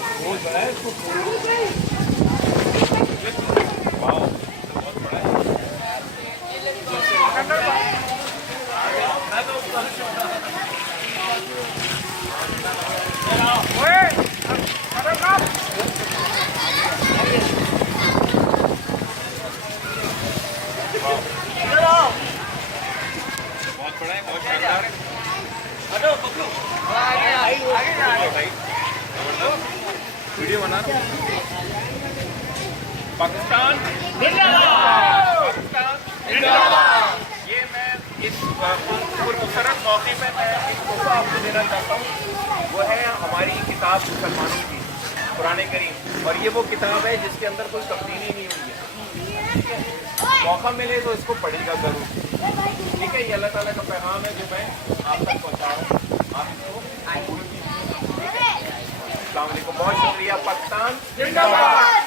बहुत बड़ा है इसको वाओ बहुत बड़ा है बहुत बड़ा है बहुत शानदार है वीडियो बना रहा हूँ पाकिस्तान पाकिस्तान ये मैं इस मुसरत मौके पे मैं एक तोहफा आपको देना चाहता हूँ। वो है हमारी किताब मुसलमानों की कुरान करीम और ये वो किताब है जिसके अंदर कोई तब्दीली नहीं हुई है। मौका मिले तो इसको पढ़ेगा जरूर। ठीक है ये अल्लाह ताला का पैगाम है जो मैं आप तक पहुँचा रहा हूँ। आप इसको ठीक है। अस्सलाम वालेकुम बहुत शुक्रिया पाकिस्तान जिंदाबाद।